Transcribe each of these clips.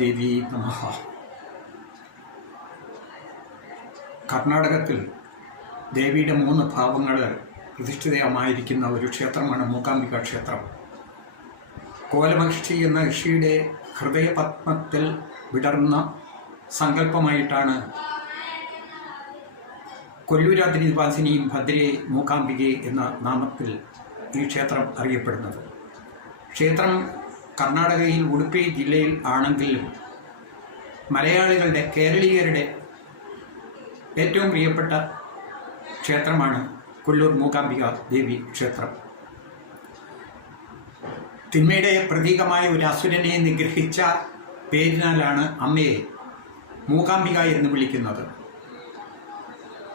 ദേവി കർണാടകത്തിൽ ദേവിയുടെ മൂന്ന് ഭാവങ്ങൾ പ്രതിഷ്ഠിതമായിരിക്കുന്ന ഒരു ക്ഷേത്രമാണ് മൂകാംബിക ക്ഷേത്രം. കോലമഹർഷി എന്ന ഋഷിയുടെ ഹൃദയപത്മത്തിൽ വിടർന്ന സങ്കല്പമായിട്ടാണ് കൊല്ലൂരാതിരി നിവാസിനിയും ഭദ്രയെ മൂകാംബികെ എന്ന നാമത്തിൽ ഈ ക്ഷേത്രം അറിയപ്പെടുന്നത്. ക്ഷേത്രം കർണാടകയിൽ ഉടുപ്പി ജില്ലയിൽ ആണെങ്കിലും മലയാളികളുടെ കേരളീയരുടെ ഏറ്റവും പ്രിയപ്പെട്ട ക്ഷേത്രമാണ് കൊല്ലൂർ മൂകാംബിക ദേവി ക്ഷേത്രം. തിന്മയുടെ പ്രതീകമായ ഒരു അസുരനെ നിഗ്രഹിച്ച പേരിനാലാണ് അമ്മയെ മൂകാംബിക എന്ന് വിളിക്കുന്നത്.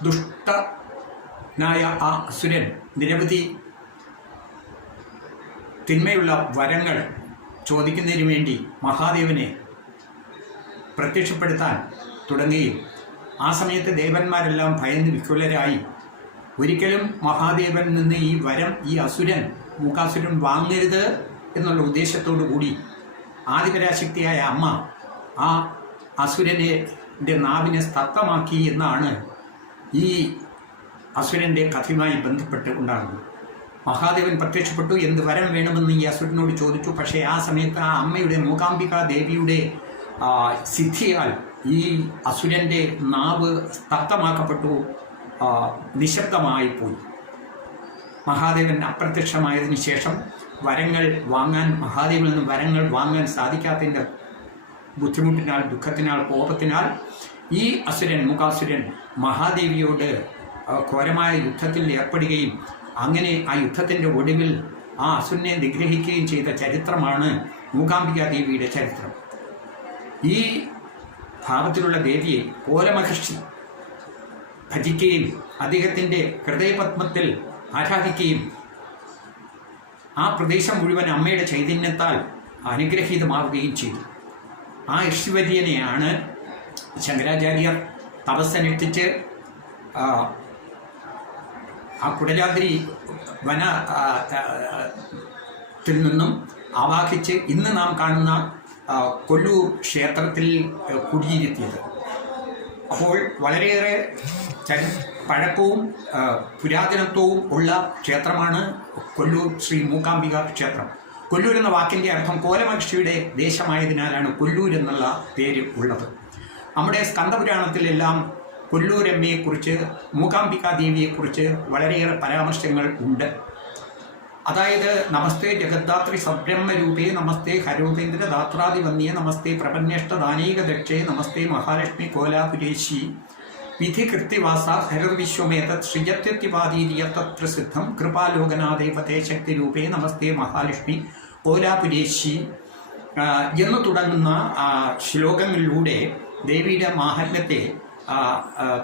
ദുഷ്ടനായ ആ അസുരൻ നിരവധി തിന്മയുള്ള വരങ്ങൾ ചോദിക്കുന്നതിന് വേണ്ടി മഹാദേവനെ പ്രത്യക്ഷപ്പെടുത്താൻ തുടങ്ങുകയും ആ സമയത്ത് ദേവന്മാരെല്ലാം ഭയന്ന് വിക്കുലരായി. ഒരിക്കലും മഹാദേവൻ നിന്ന് ഈ വരം ഈ അസുരൻ മൂക്കാസുരൻ വാങ്ങരുത് എന്നുള്ള ഉദ്ദേശത്തോടു കൂടി ആദിപരാശക്തിയായ അമ്മ ആ അസുരനെ ന്റെ നാവിനെ സ്തത്തമാക്കി എന്നാണ് ഈ അസുരന്റെ കഥയുമായി ബന്ധപ്പെട്ട് ഉണ്ടാകുന്നത്. മഹാദേവൻ പ്രത്യക്ഷപ്പെട്ടു. എന്ത് വരം വേണമെന്ന് ഈ അസുരനോട് ചോദിച്ചു. പക്ഷേ ആ സമയത്ത് ആ അമ്മയുടെ മൂകാംബിക ദേവിയുടെ സിദ്ധിയാൽ ഈ അസുരന്റെ നാവ് സ്തബ്ധമാക്കപ്പെട്ടു. ആ, നിശബ്ദമായി പോയി. മഹാദേവൻ അപ്രത്യക്ഷമായതിനു ശേഷം വരങ്ങൾ വാങ്ങാൻ മഹാദേവിൽ നിന്ന് വരങ്ങൾ വാങ്ങാൻ സാധിക്കാത്തതിന്റെ ബുദ്ധിമുട്ടിനാൽ ദുഃഖത്തിനാൽ കോപത്തിനാൽ ഈ അസുരൻ മുഖാസുരൻ മഹാദേവിയോട് ഘോരമായ യുദ്ധത്തിൽ ഏർപ്പെടുകയും അങ്ങനെ ആ യുദ്ധത്തിന്റെ ഒടുവിൽ ആ അസുനെ നിഗ്രഹിക്കുകയും ചെയ്ത ചരിത്രമാണ് മൂകാംബിക ദേവിയുടെ ചരിത്രം. ഈ ഭാവത്തിലുള്ള ദേവിയെ കോലമഹർഷി ഭജിക്കുകയും അദ്ദേഹത്തിന്റെ ഹൃദയപത്മത്തിൽ ആരാധിക്കുകയും ആ പ്രദേശം മുഴുവൻ അമ്മയുടെ ചൈതന്യത്താൽ അനുഗ്രഹീതമാവുകയും ചെയ്തു. ആ ഐശ്വര്യനെയാണ് ശങ്കരാചാര്യർ തപസ്സനുഷ്ഠിച്ച് ആ, കുടലാദ്രി വന ത്തിൽ നിന്നും ആവാഹിച്ച് ഇന്ന് നാം കാണുന്ന കൊല്ലൂർ ക്ഷേത്രത്തിൽ കുടിയിരുത്തിയത് അപ്പോൾ വളരെയേറെ ചരി പഴക്കവും പുരാതനത്വവും ഉള്ള ക്ഷേത്രമാണ് കൊല്ലൂർ ശ്രീ മൂകാംബിക ക്ഷേത്രം. കൊല്ലൂർ എന്ന വാക്കിന്റെ അർത്ഥം കോലമഹർഷിയുടെ ദേശമായതിനാലാണ് കൊല്ലൂർ എന്നുള്ള പേര് ഉള്ളത്. നമ്മുടെ സ്കന്ദപുരാണത്തിലെല്ലാം കൊല്ലൂരമ്മയെക്കുറിച്ച് മൂകാംബിക ദേവിയെക്കുറിച്ച് വളരെയേറെ പരാമർശങ്ങൾ ഉണ്ട്. അതായത് നമസ്തേ ജഗദ്ധാത്രി സബ്രഹ്മരൂപേ നമസ്തേ ഹരോപേന്ദ്ര ദാത്രാദിവന്യേ നമസ്തേ പ്രപന്യഷ്ട ദാനീക ദക്ഷേ നമസ്തേ മഹാലക്ഷ്മി കോലാപുരേശി വിധി കൃത്യവാസ ഹരർവിശ്വമേതത് ശ്രിയത്യത്യപാതീയത്ര സിദ്ധം കൃപാലോകനാദേവതേ ശക്തിരൂപേ നമസ്തേ മഹാലക്ഷ്മി കോലാപുരേശി. എന്ന് തുടങ്ങുന്ന ശ്ലോകങ്ങളിലൂടെ ദേവിയുടെ മാഹാത്മ്യത്തെ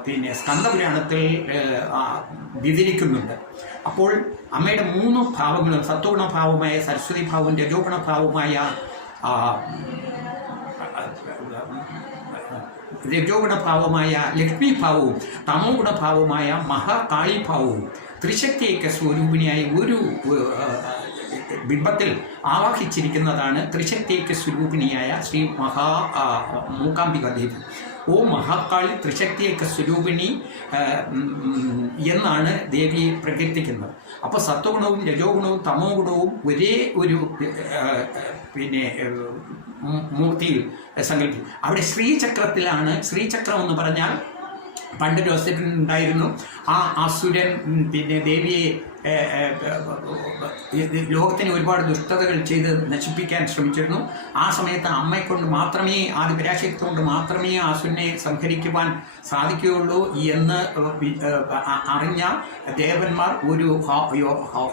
പിന്നെ സ്കന്ദപുരാണത്തിൽ വിവരിക്കുന്നുണ്ട്. അപ്പോൾ അമ്മയുടെ മൂന്ന് ഭാവങ്ങളും സത്വഗുണ ഭാവമായ സരസ്വതി ഭാവവും രജോഗുണ ഭാവമായ ആ, രജോഗുണ ഭാവമായ ലക്ഷ്മി ഭാവവും തമോ ഗുണഭാവമായ മഹാകാളി ഭാവവും ത്രിശക്തിയൊക്കെ സ്വരൂപിണിയായി ഒരു ബിംബത്തിൽ ആവാഹിച്ചിരിക്കുന്നതാണ് ത്രിശക്തിയൊക്കെ സ്വരൂപിണിയായ ശ്രീ മഹാ മൂകാംബിക ദേവി ഓ മഹാകാളി ത്രിശക്തിയൊക്കെ സ്വരൂപിണി എന്നാണ് ദേവിയെ പ്രകീർത്തിക്കുന്നത്. അപ്പോൾ സത്വഗുണവും രജോ ഗുണവും തമോ ഗുണവും ഒരേ ഒരു പിന്നെ മൂർത്തിയിൽ സങ്കല്പിക്കും. അവിടെ ശ്രീചക്രത്തിലാണ് ശ്രീചക്രം എന്ന് പറഞ്ഞാൽ പണ്ട് ജോസഫിന് ഉണ്ടായിരുന്നു ആ അസുരൻ പിന്നെ ദേവിയെ ലോകത്തിന് ഒരുപാട് ദുഷ്ടതകൾ ചെയ്ത് നശിപ്പിക്കാൻ ശ്രമിച്ചിരുന്നു. ആ സമയത്ത് അമ്മയെക്കൊണ്ട് മാത്രമേ ആദ്യ കൊണ്ട് മാത്രമേ ആ അസുരനെ സംഹരിക്കുവാൻ സാധിക്കുകയുള്ളൂ എന്ന് അറിഞ്ഞ ദേവന്മാർ ഒരു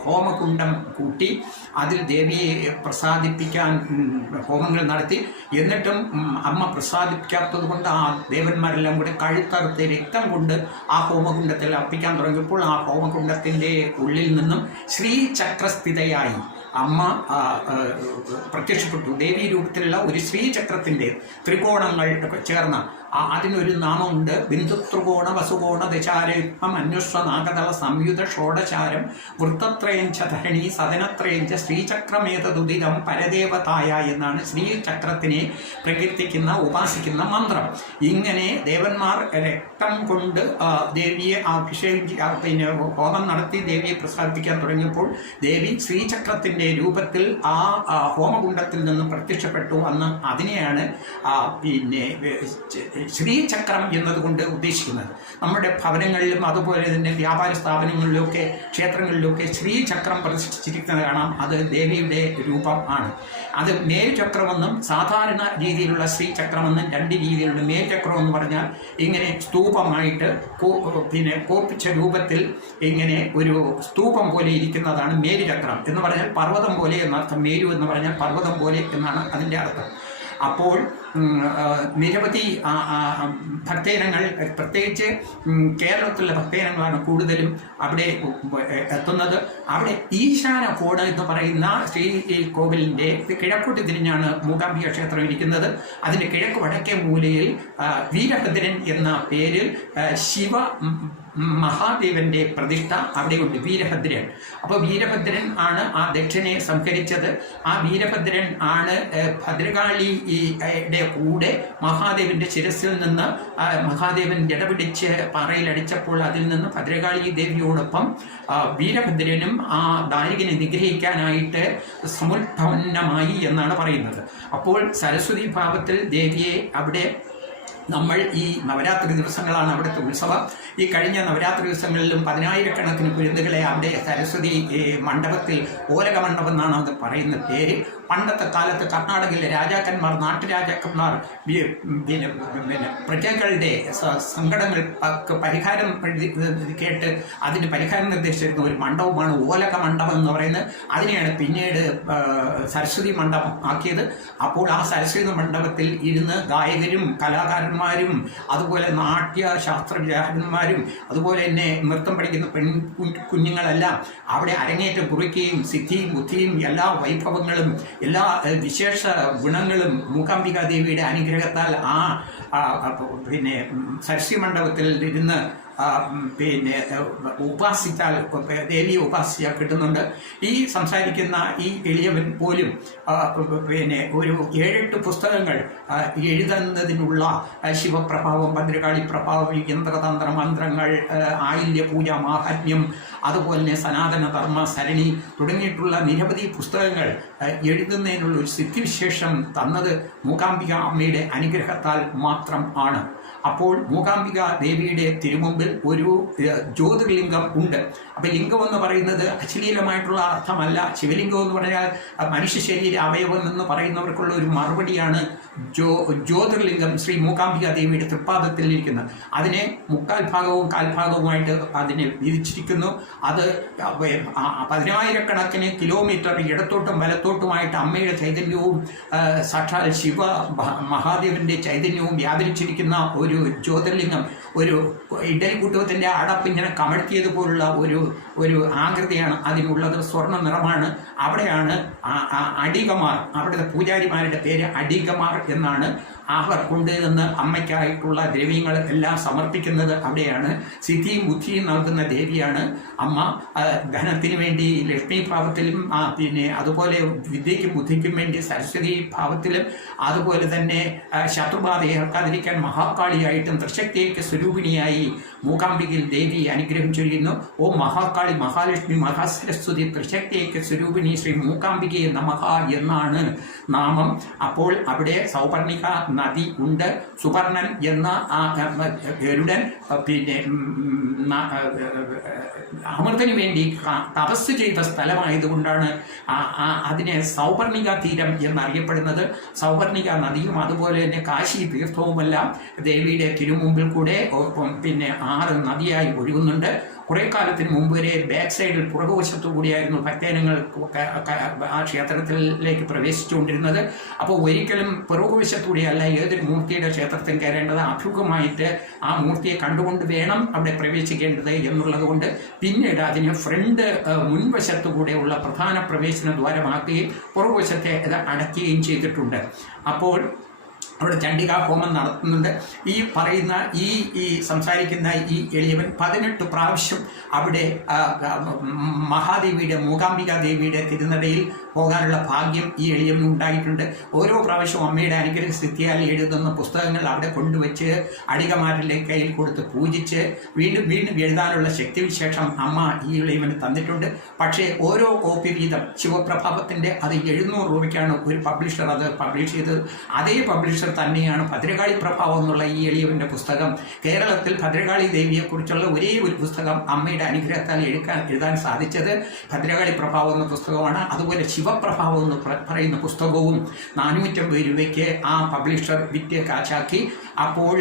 ഹോമകുണ്ടം കൂട്ടി അതിൽ ദേവിയെ പ്രസാദിപ്പിക്കാൻ ഹോമങ്ങൾ നടത്തി. എന്നിട്ടും അമ്മ പ്രസാദിപ്പിക്കാത്തത് കൊണ്ട് ആ ദേവന്മാരെല്ലാം കൂടി കഴുത്തറുത്ത് രക്തം കൊണ്ട് ആ ഹോമകുണ്ടത്തിൽ അർപ്പിക്കാൻ തുടങ്ങിയപ്പോൾ ആ ഹോമകുണ്ടത്തിന്റെ ഉള്ളിൽ നിന്നും ശ്രീചക്രസ്ഥിതയായി അമ്മ പ്രത്യക്ഷപ്പെട്ടു. ദേവീ രൂപത്തിലുള്ള ഒരു ശ്രീചക്രത്തിന്റെ ത്രികോണങ്ങൾ ചേർന്ന അതിനൊരു നാമമുണ്ട്. ബിന്ദുത്രികോണ വസുകോണ ദശാരയുഗ്മം അന്വസ്വ നാഗതള സംയുത ഷോഡശാരം വൃത്തത്രയം ധരണി സദനത്രയം ശ്രീചക്രമേതദുദിതം പരദേവതായ എന്നാണ് ശ്രീചക്രത്തിനെ പ്രകീർത്തിക്കുന്ന ഉപാസിക്കുന്ന മന്ത്രം. ഇങ്ങനെ ദേവന്മാർ രക്തം കൊണ്ട് ദേവിയെ അഭിഷേകിച്ച് പിന്നെ ഹോമം നടത്തി ദേവിയെ പ്രസാദിപ്പിക്കാൻ തുടങ്ങിയപ്പോൾ ദേവി ശ്രീചക്രത്തിന്റെ രൂപത്തിൽ ആ ഹോമകുണ്ടത്തിൽ നിന്നും പ്രത്യക്ഷപ്പെട്ടു. അന്ന് അതിനെയാണ് പിന്നെ ശ്രീചക്രം എന്നതുകൊണ്ട് ഉദ്ദേശിക്കുന്നത്. നമ്മുടെ ഭവനങ്ങളിലും അതുപോലെ തന്നെ വ്യാപാര സ്ഥാപനങ്ങളിലൊക്കെ ക്ഷേത്രങ്ങളിലൊക്കെ ശ്രീചക്രം പ്രതിഷ്ഠിച്ചിരിക്കുന്നത് കാണാം. അത് ദേവിയുടെ രൂപം ആണ്. അത് മേൽചക്രമെന്നും സാധാരണ രീതിയിലുള്ള ശ്രീചക്രമെന്നും രണ്ട് രീതിയിലുള്ള മേൽചക്രം എന്ന് പറഞ്ഞാൽ ഇങ്ങനെ സ്തൂപമായിട്ട് പിന്നെ കോർപ്പിച്ച രൂപത്തിൽ ഇങ്ങനെ ഒരു സ്തൂപം പോലെ ഇരിക്കുന്നതാണ് മേരുചക്രം. എന്ന് പറഞ്ഞാൽ പർവതം പോലെ എന്നർത്ഥം. മേരു എന്ന് പറഞ്ഞാൽ പർവതം പോലെ എന്നാണ് അതിന്റെ അർത്ഥം. അപ്പോൾ നിരവധി ഭക്തജനങ്ങൾ പ്രത്യേകിച്ച് കേരളത്തിലുള്ള കേരളത്തിലെ ഭക്തജനങ്ങളാണ് കൂടുതലും അവിടെ എത്തുന്നത്. അവിടെ ഈശാന കോട് എന്ന് പറയുന്ന ശ്രീ കോവിലിന്റെ കിഴക്കോട്ട് തിരിഞ്ഞാണ് മൂകാംബിക ക്ഷേത്രം ഇരിക്കുന്നത്. അതിന്റെ കിഴക്ക് വടക്കേ മൂലയിൽ വീരഭദ്രൻ എന്ന പേരിൽ ശിവ മഹാദേവന്റെ പ്രതിഷ്ഠ അവിടെയുണ്ട് വീരഭദ്രൻ. അപ്പോൾ വീരഭദ്രൻ ആണ് ആ ദക്ഷിണയെ സംഹരിച്ചത്. ആ വീരഭദ്രൻ ആണ് ഏഹ്, ടെ കൂടെ മഹാദേവന്റെ ശിരസിൽ നിന്ന് മഹാദേവൻ ജടപിടിച്ച് പാറയിലടിച്ചപ്പോൾ അതിൽ നിന്ന് ഭദ്രകാളി ദേവിയോടൊപ്പം വീരഭദ്രനും ആ ദാരികനെ നിഗ്രഹിക്കാനായിട്ട് സമുദ്ഭവന്നമായി എന്നാണ് പറയുന്നത്. അപ്പോൾ സരസ്വതി ഭാവത്തിൽ ദേവിയെ അവിടെ നമ്മൾ ഈ നവരാത്രി ദിവസങ്ങളാണ് അവിടുത്തെ ഉത്സവം. ഈ കഴിഞ്ഞ നവരാത്രി ദിവസങ്ങളിലും പതിനായിരക്കണക്കിന് കുരുന്നുകളെ അവിടെ സരസ്വതി മണ്ഡപത്തിൽ ഓലക മണ്ഡപം എന്നാണ് അത് പറയുന്ന പേര്. പണ്ടത്തെ കാലത്ത് കർണാടകയിലെ രാജാക്കന്മാർ നാട്ടുരാജാക്കന്മാർ പിന്നെ പിന്നെ പ്രജകളുടെ സങ്കടങ്ങൾ പരിഹാരം കേട്ട് അതിന് പരിഹാരം നിർദ്ദേശിച്ചിരുന്ന ഒരു മണ്ഡപമാണ് ഓലക മണ്ഡപം എന്ന് പറയുന്നത്. അതിനെയാണ് പിന്നീട് സരസ്വതി മണ്ഡപം ആക്കിയത്. അപ്പോൾ ആ സരസ്വതി മണ്ഡപത്തിൽ ഇരുന്ന് ഗായകരും കലാകാരന്മാരും അതുപോലെ നാട്യ ശാസ്ത്രജ്ഞന്മാരും അതുപോലെ തന്നെ നൃത്തം പഠിക്കുന്ന പെൺ കുഞ്ഞുങ്ങളെല്ലാം അവിടെ അരങ്ങേറ്റം കുറിക്കുകയും സിദ്ധിയും ബുദ്ധിയും എല്ലാ വൈഭവങ്ങളും എല്ലാ വിശേഷ ഗുണങ്ങളും മൂകാംബിക ദേവിയുടെ അനുഗ്രഹത്താൽ ആ പിന്നെ സരസ്വതി മണ്ഡപത്തിൽ ഇരുന്ന് പിന്നെ ഉപാസിച്ചാൽ ദേവിയെ ഉപാസിച്ചാൽ കിട്ടുന്നുണ്ട്. ഈ സംസാരിക്കുന്ന ഈ എളിയവൻ പോലും പിന്നെ ഒരു ഏഴെട്ട് പുസ്തകങ്ങൾ എഴുതുന്നതിനുള്ള ശിവപ്രഭാവം ഭദ്രകാളി പ്രഭാവം യന്ത്രതന്ത്ര മന്ത്രങ്ങൾ ആയില്യ പൂജ മാഹാത്മ്യം അതുപോലെ തന്നെ സനാതന ധർമ്മ സരണി തുടങ്ങിയിട്ടുള്ള നിരവധി പുസ്തകങ്ങൾ എഴുതുന്നതിനുള്ള ഒരു സിദ്ധിവിശേഷം തന്നത് മൂകാംബിക അമ്മയുടെ അനുഗ്രഹത്താൽ മാത്രം ആണ്. അപ്പോൾ മൂകാംബിക ദേവിയുടെ തിരുമുമ്പിൽ ഒരു ജ്യോതിർലിംഗം ഉണ്ട്. അപ്പൊ ലിംഗം എന്ന് പറയുന്നത് അശ്ലീലമായിട്ടുള്ള അർത്ഥമല്ല. ശിവലിംഗം എന്ന് പറഞ്ഞാൽ മനുഷ്യ ശരീര അവയവം എന്ന് പറയുന്നവർക്കുള്ള ഒരു മറുപടിയാണ് ജ്യോ ജ്യോതിർലിംഗം ശ്രീ മൂകാംബിക ദേവിയുടെ തൃപ്പാദത്തിൽ ഇരിക്കുന്നത്. അതിനെ മുക്കാൽ ഭാഗവും കാൽഭാഗവുമായിട്ട് അതിനെ വിധിച്ചിരിക്കുന്നു അത് പതിനായിരക്കണക്കിന് കിലോമീറ്റർ ഇടത്തോട്ടും വലത്തോട്ടുമായിട്ട് അമ്മയുടെ ചൈതന്യവും സാക്ഷാൽ ശിവ മഹാദേവന്റെ ചൈതന്യവും വ്യാപരിച്ചിരിക്കുന്ന ഒരു ജ്യോതിർലിംഗം ഒരു ഇഡലി കുട്ടുവത്തിന്റെ അടപ്പ് ഇങ്ങനെ കമഴ്ത്തിയതുപോലുള്ള ഒരു ഒരു ആകൃതിയാണ്. അതിനുള്ളത് സ്വർണ നിറമാണ്. അവിടെയാണ് അടികമാർ അവിടുത്തെ പൂജാരിമാരുടെ പേര് അടികമാർ എന്നാണ് അവർ കൊണ്ടുവന്ന് അമ്മയ്ക്കായിട്ടുള്ള ദ്രവ്യങ്ങൾ എല്ലാം സമർപ്പിക്കുന്നത് അവിടെയാണ്. സിദ്ധിയും ബുദ്ധിയും നൽകുന്ന ദേവിയാണ് അമ്മ. ധനത്തിന് വേണ്ടി ലക്ഷ്മി ഭാവത്തിലും പിന്നെ അതുപോലെ വിദ്യയ്ക്കും ബുദ്ധിക്കും വേണ്ടി സരസ്വതി ഭാവത്തിലും അതുപോലെ തന്നെ ശത്രുബാധയെ ശത്രുബാധ ഏർക്കാതിരിക്കാൻ മഹാകാളിയായിട്ടും ത്രിശക്തിയേക്ക് സ്വരൂപിണിയായി മൂകാംബികയിൽ ദേവി അനുഗ്രഹം ചൊല്ലുന്നു ഓ മഹാകാളി മഹാലക്ഷ്മി മഹാസരസ്വതി ത്രിശക്തിയേക്ക് സ്വരൂപിണി ശ്രീ മൂകാംബികയെ നമഹ എന്നാണ് നാമം അപ്പോൾ അവിടെ സൗപർണിക നദി ഉണ്ട് സുവർണൻ എന്ന ആ ഗരുടൻ പിന്നെ അമൃതന് വേണ്ടി തപസ് ചെയ്ത സ്ഥലമായതുകൊണ്ടാണ് അതിനെ സൗപർണിക തീരം എന്നറിയപ്പെടുന്നത്. സൗപർണിക നദിയും അതുപോലെ തന്നെ കാശി തീർത്ഥവുമെല്ലാം ദേവിയുടെ തിരുമുമ്പിൽ കൂടെ പിന്നെ ആറ് നദിയായി ഒഴുകുന്നുണ്ട്. കുറെ കാലത്തിന് മുമ്പ് വരെ ബാക്ക് സൈഡിൽ പുറകുവശത്തു കൂടിയായിരുന്നു ഭക്തജനങ്ങൾ ആ ക്ഷേത്രത്തിലേക്ക് പ്രവേശിച്ചുകൊണ്ടിരുന്നത്. അപ്പോൾ ഒരിക്കലും പുറകുവശത്തൂടെയല്ല ഏതൊരു മൂർത്തിയുടെ ക്ഷേത്രത്തിൽ കയറേണ്ടത്. അഭിമുഖമായിട്ട് ആ മൂർത്തിയെ കണ്ടുകൊണ്ട് വേണം അവിടെ പ്രവേശിക്കേണ്ടത് എന്നുള്ളത് കൊണ്ട് പിന്നീട് അതിന് ഫ്രണ്ട് മുൻവശത്തുകൂടെയുള്ള മുൻവശത്തു കൂടെയുള്ള പ്രധാന പ്രവേശന ദ്വാരമാക്കുകയും പുറകുവശത്തെ അത് അടയ്ക്കുകയും ചെയ്തിട്ടുണ്ട്. അപ്പോൾ അവിടെ ചണ്ഡികാ ഹോമം നടത്തുന്നുണ്ട്. ഈ പറയുന്ന ഈ ഈ സംസാരിക്കുന്ന ഈ എളിയവൻ പതിനെട്ട് പ്രാവശ്യം അവിടെ മഹാദേവിയുടെ മൂകാംബിക ദേവിയുടെ തിരുനടയിൽ പോകാനുള്ള ഭാഗ്യം ഈ എളിയമ്മ ഉണ്ടായിട്ടുണ്ട്. ഓരോ പ്രാവശ്യവും അമ്മയുടെ അനുഗ്രഹ സ്ഥിതിയാൽ എഴുതുന്ന പുസ്തകങ്ങൾ അവിടെ കൊണ്ടുവച്ച് അടികമാരുടെ കയ്യിൽ കൊടുത്ത് പൂജിച്ച് വീണ്ടും വീണ്ടും എഴുതാനുള്ള ശക്തിവിശേഷം അമ്മ ഈ എളിയവന് തന്നിട്ടുണ്ട്. പക്ഷേ ഓരോ കോപ്പി വീതം ശിവപ്രഭാവത്തിന്റെ അത് എഴുന്നൂറ് രൂപയ്ക്കാണ് ഒരു പബ്ലിഷർ അത് പബ്ലിഷ് ചെയ്തത്. അതേ പബ്ലിഷർ തന്നെയാണ് ഭദ്രകാളി പ്രഭാവം എന്നുള്ള ഈ എളിയവന്റെ പുസ്തകം. കേരളത്തിൽ ഭദ്രകാളി ദേവിയെക്കുറിച്ചുള്ള ഒരേ ഒരു പുസ്തകം അമ്മയുടെ അനുഗ്രഹത്താൽ എഴുക്കാൻ എഴുതാൻ സാധിച്ചത് ഭദ്രകാളി പ്രഭാവം എന്ന പുസ്തകമാണ്. അതുപോലെ ശിവപ്രഭാവം എന്ന് പറയുന്ന പുസ്തകവും നാനൂറ്റമ്പത് രൂപയ്ക്ക് ആ പബ്ലിഷർ വിറ്റ് കാശാക്കി അപ്പോൾ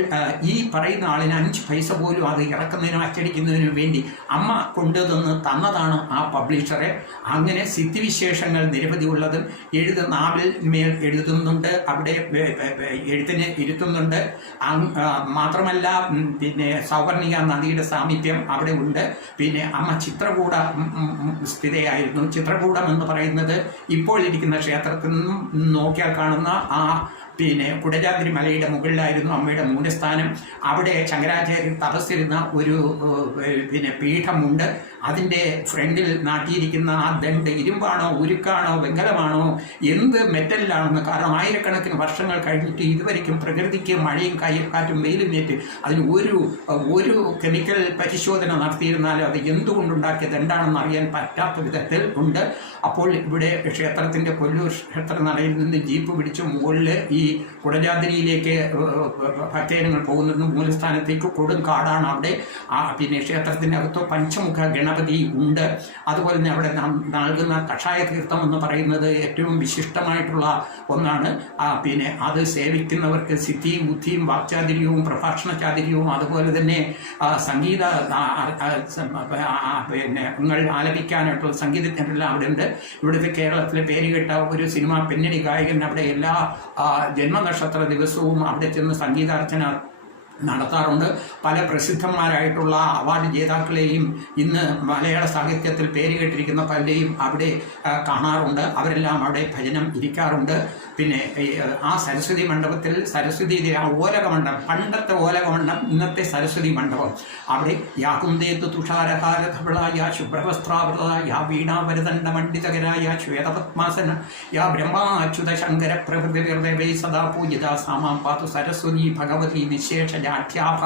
ഈ പറയുന്ന ആളിന് അഞ്ച് പൈസ പോലും അത് ഇറക്കുന്നതിനും അച്ചടിക്കുന്നതിനും വേണ്ടി അമ്മ കൊണ്ടുതന്ന് തന്നതാണ് ആ പബ്ലിഷറെ. അങ്ങനെ സിദ്ധിവിശേഷങ്ങൾ നിരവധി ഉള്ളതും എഴുത നാവിൽ മേൽ എഴുതുന്നുണ്ട് അവിടെ എഴുത്തിന് ഇരുത്തുന്നുണ്ട്. മാത്രമല്ല പിന്നെ സൗവർണിക നദിയുടെ സാമീപ്യം അവിടെ ഉണ്ട്. പിന്നെ അമ്മ ചിത്രകൂട സ്ഥിതയായിരുന്നു. ചിത്രകൂടം എന്ന് പറയുന്നത് ഇപ്പോൾ ഇരിക്കുന്ന ക്ഷേത്രത്തിൽ നിന്നും നോക്കിയാൽ കാണുന്ന ആ പിന്നെ കുടജാദ്രി മലയുടെ മുകളിലായിരുന്നു അമ്മയുടെ മൂലസ്ഥാനം അവിടെ ശങ്കരാചാര്യൻ തപസ്സിരുന്ന ഒരു പിന്നെ പീഠമുണ്ട്. അതിന്റെ ഫ്രണ്ടിൽ നാട്ടിയിരിക്കുന്ന ആ ദണ്ട് ഇരുമ്പാണോ ഉരുക്കാണോ വെങ്കലമാണോ എന്ത് മെറ്റലിലാണെന്ന് കാരണം ആയിരക്കണക്കിന് വർഷങ്ങൾ കഴിഞ്ഞിട്ട് ഇതുവരെയ്ക്കും പ്രകൃതിക്ക് മഴയും കയ്യക്കാറ്റും വെയിലും ഏറ്റ് അതിന് ഒരു ഒരു കെമിക്കൽ പരിശോധന നടത്തിയിരുന്നാലും അത് എന്തുകൊണ്ടുണ്ടാക്കിയ ദണ്ടാണെന്ന് അറിയാൻ പറ്റാത്ത വിധത്തിൽ ഉണ്ട്. അപ്പോൾ ഇവിടെ ക്ഷേത്രത്തിന്റെ കൊല്ലൂർ ക്ഷേത്ര നടയിൽ നിന്ന് ജീപ്പ് പിടിച്ച് മുകളിൽ ഈ കുടജാതിരിയിലേക്ക് ഭക്തജനങ്ങൾ പോകുന്നത് മൂലസ്ഥാനത്തേക്ക് കൊടും കാടാണ് അവിടെ. ആ പിന്നെ ക്ഷേത്രത്തിന്റെ അകത്തോ പഞ്ചമുഖ ഗണപതി ഉണ്ട്. അതുപോലെ തന്നെ അവിടെ നൽകുന്ന കഷായ തീർത്ഥം എന്ന് പറയുന്നത് ഏറ്റവും വിശിഷ്ടമായിട്ടുള്ള ഒന്നാണ്. പിന്നെ അത് സേവിക്കുന്നവർക്ക് സിദ്ധിയും ബുദ്ധിയും വാക്ചാതുര്യവും പ്രഭാഷണ ചാതുര്യവും അതുപോലെ തന്നെ സംഗീത പിന്നെ നിങ്ങൾ ആലപിക്കാനായിട്ടുള്ള സംഗീതജ്ഞരെല്ലാം അവിടെ ഉണ്ട്. ഇവിടുത്തെ കേരളത്തിലെ പേരുകെട്ട ഒരു സിനിമ പിന്നണി ഗായകൻ അവിടെ എല്ലാ ജന്മനക്ഷത്ര ദിവസവും അവിടെ ചെന്ന് സംഗീതാർച്ചന നടത്താറുണ്ട്. പല പ്രസിദ്ധന്മാരായിട്ടുള്ള അവാർഡ് ജേതാക്കളെയും ഇന്ന് മലയാള സാഹിത്യത്തിൽ പേര് കേട്ടിരിക്കുന്ന പലരെയും അവിടെ കാണാറുണ്ട്. അവരെല്ലാം അവിടെ ഭജനം ഇരിക്കാറുണ്ട്. പിന്നെ ആ സരസ്വതി മണ്ഡപത്തിൽ സരസ്വതി ഓലക മണ്ഡപം പണ്ടത്തെ ഓലക മണ്ഡപം ഇന്നത്തെ സരസ്വതി മണ്ഡപം. അവിടെ യാകുന്തേത്ത് തുഷാരഹാരധവളായ യാ വീണാവരദണ്ഡ മണ്ഡിതകരായ ശ്വേതപത്മാസന യാ ബ്രഹ്മാച്യുത ശങ്കര പ്രഭൃതി സദാ പൂജിത സാമാം പാതു സരസ്വതി ഭഗവതി നിശേഷജാഠ്യാഭ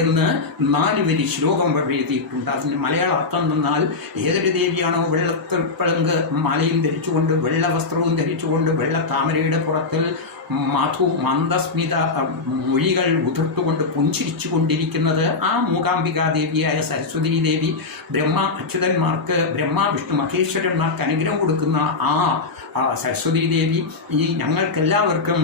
എന്ന് നാല് വരി ശ്ലോകം എഴുതിയിട്ടുണ്ട്. അതിന്റെ മലയാള അർത്ഥം തന്നാൽ ഏതൊരു ദേവിയാണോ വെള്ളത്തിൽ പളുങ്ക് മലയും ധരിച്ചുകൊണ്ട് വെള്ള വസ്ത്രവും ധരിച്ചുകൊണ്ട് വെള്ള താമരയുടെ പുറത്തിൽ മധു മന്ദസ്മിത മൊഴികൾ ഉതിർത്തുകൊണ്ട് പുഞ്ചിരിച്ചു കൊണ്ടിരിക്കുന്നത് ആ മൂകാംബികാ ദേവിയായ സരസ്വതി ദേവി ബ്രഹ്മ അച്യുതന്മാർക്ക് ബ്രഹ്മ വിഷ്ണു മഹേശ്വരന്മാർക്ക് അനുഗ്രഹം കൊടുക്കുന്ന ആ സരസ്വതി ദേവി ഈ ഞങ്ങൾക്കെല്ലാവർക്കും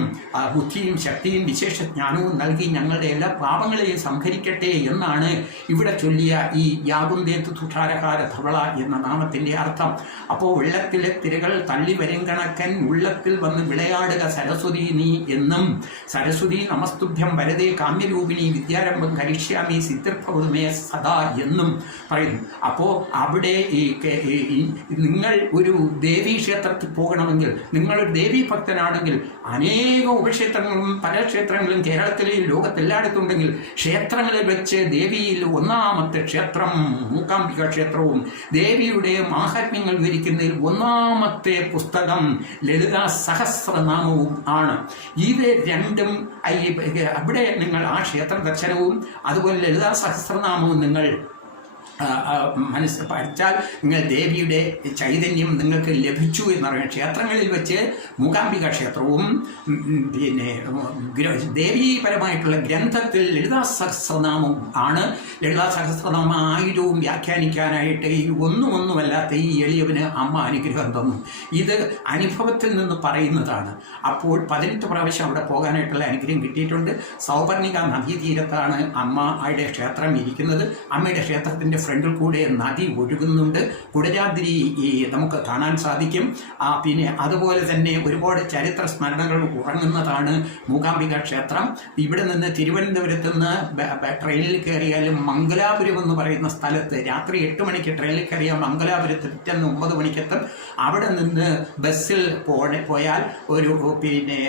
ബുദ്ധിയും ശക്തിയും വിശേഷ ജ്ഞാനവും നൽകി ഞങ്ങളുടെ എല്ലാ പാപങ്ങളെയും സംഹരിക്കട്ടെ എന്നാണ് ഇവിടെ ചൊല്ലിയ ഈ യാകുന്തേത്ത് തുഷാരഹാര ധവള എന്ന നാമത്തിന്റെ അർത്ഥം. അപ്പോൾ വെള്ളത്തിലെ തിരകൾ തള്ളി വരും കണക്കൻ ഉള്ളത്തിൽ വന്ന് വിളയാടുക സരസ്വതി നീ എന്നും സരസ്വതി നമസ്തുഭ്യം വരതേ കാമ്യരൂപിണി വിദ്യാരംഭം കരിഷ്യാമി സിദ്ധർഭവതുമേ സദാ എന്നും പറയുന്നു. അപ്പോൾ അവിടെ ഈ നിങ്ങൾ ഒരു ദേവീ ക്ഷേത്രത്തിൽ പോകണമെങ്കിൽ നിങ്ങൾ ഒരു ദേവീ ഭക്തനാണെങ്കിൽ അനേക ഉപക്ഷേത്രങ്ങളും പല ക്ഷേത്രങ്ങളും കേരളത്തിലെയും ലോകത്തെല്ലായിടത്തും ഉണ്ടെങ്കിൽ ക്ഷേത്രങ്ങളിൽ വെച്ച് ദേവിയിൽ ഒന്നാമത്തെ ക്ഷേത്രം മൂകാംബിക ക്ഷേത്രവും ദേവിയുടെ മാഹാത്മ്യങ്ങൾ വിവരിക്കുന്നതിൽ ഒന്നാമത്തെ പുസ്തകം ലളിതാ സഹസ്രനാമവും ആണ്. ഇത് രണ്ടും അവിടെ നിങ്ങൾ ആ ക്ഷേത്ര ദർശനവും അതുപോലെ ലളിതാ സഹസ്രനാമവും നിങ്ങൾ മനസ്സ് പഠിച്ചാൽ നിങ്ങൾ ദേവിയുടെ ചൈതന്യം നിങ്ങൾക്ക് ലഭിച്ചു എന്ന് എന്നറിയാം ക്ഷേത്രങ്ങളിൽ വെച്ച് മൂകാംബിക ക്ഷേത്രവും പിന്നെ ദേവീപരമായിട്ടുള്ള ഗ്രന്ഥത്തിൽ ലളിതാ സഹസ്രനാമം ആണ്. ലളിതാ സഹസ്രനാമം ആയിരവും വ്യാഖ്യാനിക്കാനായിട്ട് ഈ ഒന്നും ഒന്നുമല്ലാത്ത ഈ എളിയവന് അമ്മ അനുഗ്രഹം തന്നു. ഇത് അനുഭവത്തിൽ നിന്ന് പറയുന്നതാണ്. അപ്പോൾ പതിനെട്ട് പ്രാവശ്യം അവിടെ പോകാനായിട്ടുള്ള അനുഗ്രഹം കിട്ടിയിട്ടുണ്ട്. സൗപർണിക നദീതീരത്താണ് അമ്മയുടെ ക്ഷേത്രം ഇരിക്കുന്നത്. അമ്മയുടെ ക്ഷേത്രത്തിന്റെ ഫ്രണ്ടിൽ കൂടെ നദി ഒഴുകുന്നുണ്ട്. കുടജാദ്രി ഈ നമുക്ക് കാണാൻ സാധിക്കും. പിന്നെ അതുപോലെ തന്നെ ഒരുപാട് ചരിത്ര സ്മരണകൾ ഉറങ്ങുന്നതാണ് മൂകാംബിക ക്ഷേത്രം. ഇവിടെ നിന്ന് തിരുവനന്തപുരത്ത് നിന്ന് ട്രെയിനിൽ കയറിയാലും മംഗലാപുരം എന്ന് പറയുന്ന സ്ഥലത്ത് രാത്രി എട്ട് മണിക്ക് ട്രെയിനിൽ കയറിയാൽ മംഗലാപുരത്ത് പിറ്റേന്ന് ഒമ്പത് മണിക്കെത്തും. അവിടെ നിന്ന് ബസ്സിൽ പോണെ പോയാൽ ഒരു പിന്നെ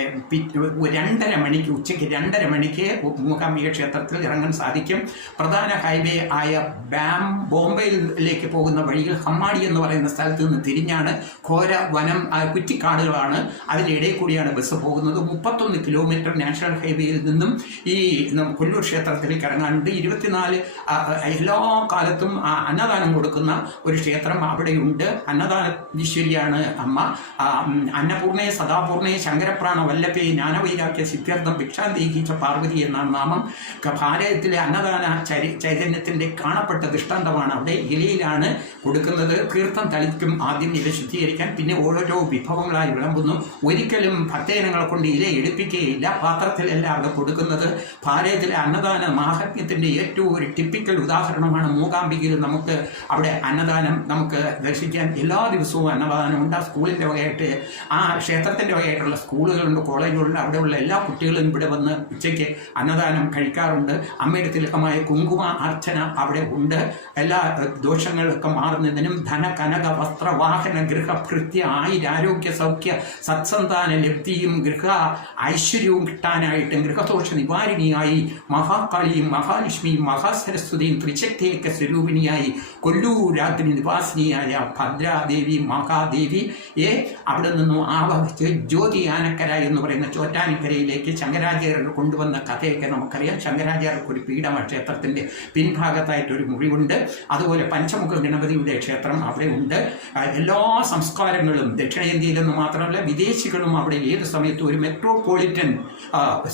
രണ്ടര മണിക്ക് ഉച്ചയ്ക്ക് രണ്ടര മണിക്ക് മൂകാംബിക ക്ഷേത്രത്തിൽ ഇറങ്ങാൻ സാധിക്കും. പ്രധാന ഹൈവേ ആയ ബാം ബോംബെയിലേക്ക് പോകുന്ന വഴിയിൽ ഹമ്മാടി എന്ന് പറയുന്ന സ്ഥലത്ത് നിന്ന് തിരിഞ്ഞാണ് ഘോര വനം കുറ്റിക്കാടുകളാണ്. അതിനിടെ കൂടിയാണ് ബസ് പോകുന്നത്. മുപ്പത്തൊന്ന് കിലോമീറ്റർ നാഷണൽ ഹൈവേയിൽ നിന്നും ഈ കൊല്ലൂർ ക്ഷേത്രത്തിലേക്ക് ഇറങ്ങാനുണ്ട്. ഇരുപത്തിനാല് എല്ലാ കാലത്തും അന്നദാനം കൊടുക്കുന്ന ഒരു ക്ഷേത്രം അവിടെയുണ്ട്. അന്നദാന ഈശ്വരിയാണ് അമ്മ. അന്നപൂർണയെ സദാപൂർണയെ ശങ്കരപ്രാണ വല്ലഭയെ ജ്ഞാനവൈരാക്യ സിദ്ധാർത്ഥം ഭിക്ഷാന്തീഹിച്ച പാർവതി എന്നാണ് നാമം. ഭാരതത്തിലെ അന്നദാന ചൈതന്യത്തിന്റെ കാണപ്പെട്ട ദൃഷ്ടാന്തമാണ്. അവിടെ ഇലയിലാണ് കൊടുക്കുന്നത്. തീർത്ഥം തളിക്കും ആദ്യം ഇല ശുദ്ധീകരിക്കാൻ പിന്നെ ഓരോരോ വിഭവങ്ങളായി വിളമ്പുന്നു. ഒരിക്കലും ഭക്തജനങ്ങളെ കൊണ്ട് ഇല എടുപ്പിക്കുകയില്ല. പാത്രത്തിലല്ല അവിടെ കൊടുക്കുന്നത്. ഭാരതത്തിലെ അന്നദാന മാഹാത്മ്യത്തിന്റെ ഏറ്റവും ഒരു ടിപ്പിക്കൽ ഉദാഹരണമാണ് മൂകാംബികയിൽ നമുക്ക് അവിടെ അന്നദാനം നമുക്ക് ദർശിക്കാൻ എല്ലാ ദിവസവും അന്നദാനം ഉണ്ട്. ആ സ്കൂളിന്റെ വകയായിട്ട് ആ ക്ഷേത്രത്തിന്റെ വകയായിട്ടുള്ള സ്കൂളുകളുണ്ട് കോളേജുകളുണ്ട്. അവിടെയുള്ള എല്ലാ കുട്ടികളും ഇവിടെ വന്ന് ഉച്ചയ്ക്ക് അന്നദാനം കഴിക്കാറുണ്ട്. അമ്മയുടെ തിലകമായ കുങ്കുമ അർച്ചന അവിടെ ഉണ്ട്. എല്ലാ ദോഷങ്ങളൊക്കെ മാറുന്നതിനും ധന കനക വസ്ത്ര വാഹന ഗൃഹ ഭൃത്യ ആയുരാരോഗ്യ സൗഖ്യ സത്സന്താന ലബ്ധിയും ഗൃഹ ഐശ്വര്യവും കിട്ടാനായിട്ടും ഗൃഹദോഷ നിവാരിണിയായി മഹാകാളിയും മഹാലക്ഷ്മിയും മഹാസരസ്വതിയും ത്രിശക്തിയൊക്കെ സ്വരൂപിണിയായി കൊല്ലൂരാത്രി നിവാസിനിയായ ഭദ്രാദേവി മഹാദേവി. ഏ അവിടെ നിന്നും ആവാഹിച്ച് ജ്യോതി ആനക്കര എന്ന് പറയുന്ന ചോറ്റാനിക്കരയിലേക്ക് ശങ്കരാചാര്യർ കൊണ്ടുവന്ന കഥയൊക്കെ നമുക്കറിയാം. ശങ്കരാചാര്യർക്ക് ഒരു പീഠമ ക്ഷേത്രത്തിന്റെ പിൻഭാഗത്തായിട്ട് ഒരു മുറിവുണ്ട് അതുപോലെ പഞ്ചമുഖ ഗണപതിയുടെ ക്ഷേത്രം അവിടെ ഉണ്ട്. എല്ലാ സംസ്കാരങ്ങളും ദക്ഷിണേന്ത്യയിൽ നിന്ന് മാത്രമല്ല വിദേശികളും അവിടെ ഏത് സമയത്തും ഒരു മെട്രോപൊളിറ്റൻ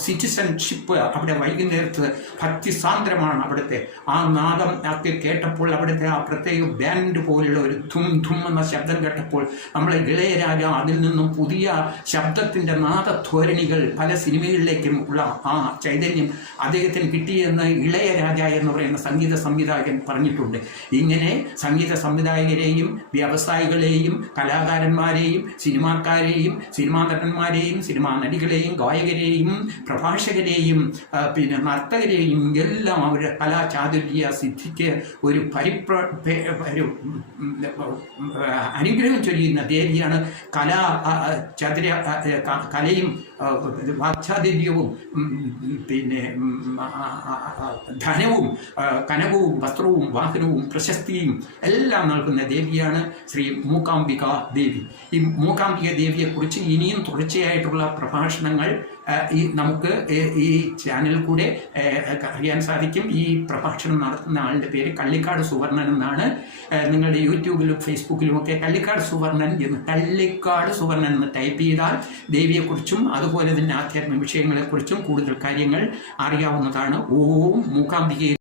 സിറ്റിസൺഷിപ്പ് അവിടെ വൈകുന്നേരത്ത് ഭക്തിസാന്ദ്രമാണ് അവിടുത്തെ. ആ നാദം ഒക്കെ കേട്ടപ്പോൾ അവിടുത്തെ ആ പ്രത്യേക ബാൻഡ് പോലുള്ള ഒരു ധും ധും എന്ന ശബ്ദം കേട്ടപ്പോൾ നമ്മളെ ഇളയരാജ അതിൽ നിന്നും പുതിയ ശബ്ദത്തിന്റെ നാദധോരണികൾ പല സിനിമകളിലേക്കും ഉള്ള ആ ചൈതന്യം അദ്ദേഹത്തിന് കിട്ടിയെന്ന് ഇളയരാജ എന്ന് പറയുന്ന സംഗീത സംവിധായകൻ പറഞ്ഞിട്ടുണ്ട്. ഇങ്ങനെ സംഗീത സംവിധായകരെയും വ്യവസായികളെയും കലാകാരന്മാരെയും സിനിമാക്കാരെയും സിനിമാ നടന്മാരെയും സിനിമാ നടികളെയും ഗായകരെയും പ്രഭാഷകരെയും പിന്നെ നർത്തകരെയും എല്ലാം അവരുടെ കലാചാതുര്യ സിദ്ധിക്ക് ഒരു പരിപ്ര ഒരു അനുഗ്രഹം ചൊരിയുന്ന ദേവിയാണ് കല ചതുര കലയും ഉം, പിന്നെ ധനവും കനകവും വസ്ത്രവും വാഹനവും പ്രശസ്തിയും എല്ലാം നൽകുന്ന ദേവിയാണ് ശ്രീ മൂകാംബിക ദേവി. ഈ മൂകാംബിക ദേവിയെക്കുറിച്ച് ഇനിയും തുടർച്ചയായിട്ടുള്ള പ്രഭാഷണങ്ങൾ ഈ നമുക്ക് ഈ ചാനലിൽ കൂടെ അറിയാൻ സാധിക്കും. ഈ പ്രഭാഷണം നടത്തുന്ന ആളുടെ പേര് കള്ളിക്കാട് സുവർണൻ എന്നാണ്. നിങ്ങളുടെ യൂട്യൂബിലും ഫേസ്ബുക്കിലും ഒക്കെ കള്ളിക്കാട് സുവർണൻ എന്ന് കള്ളിക്കാട് സുവർണൻ എന്ന് ടൈപ്പ് ചെയ്താൽ ദേവിയെക്കുറിച്ചും അതുപോലെ തന്നെ ആധ്യാത്മിക വിഷയങ്ങളെക്കുറിച്ചും കൂടുതൽ കാര്യങ്ങൾ അറിയാവുന്നതാണ്. ഓം മൂകാംബികയെ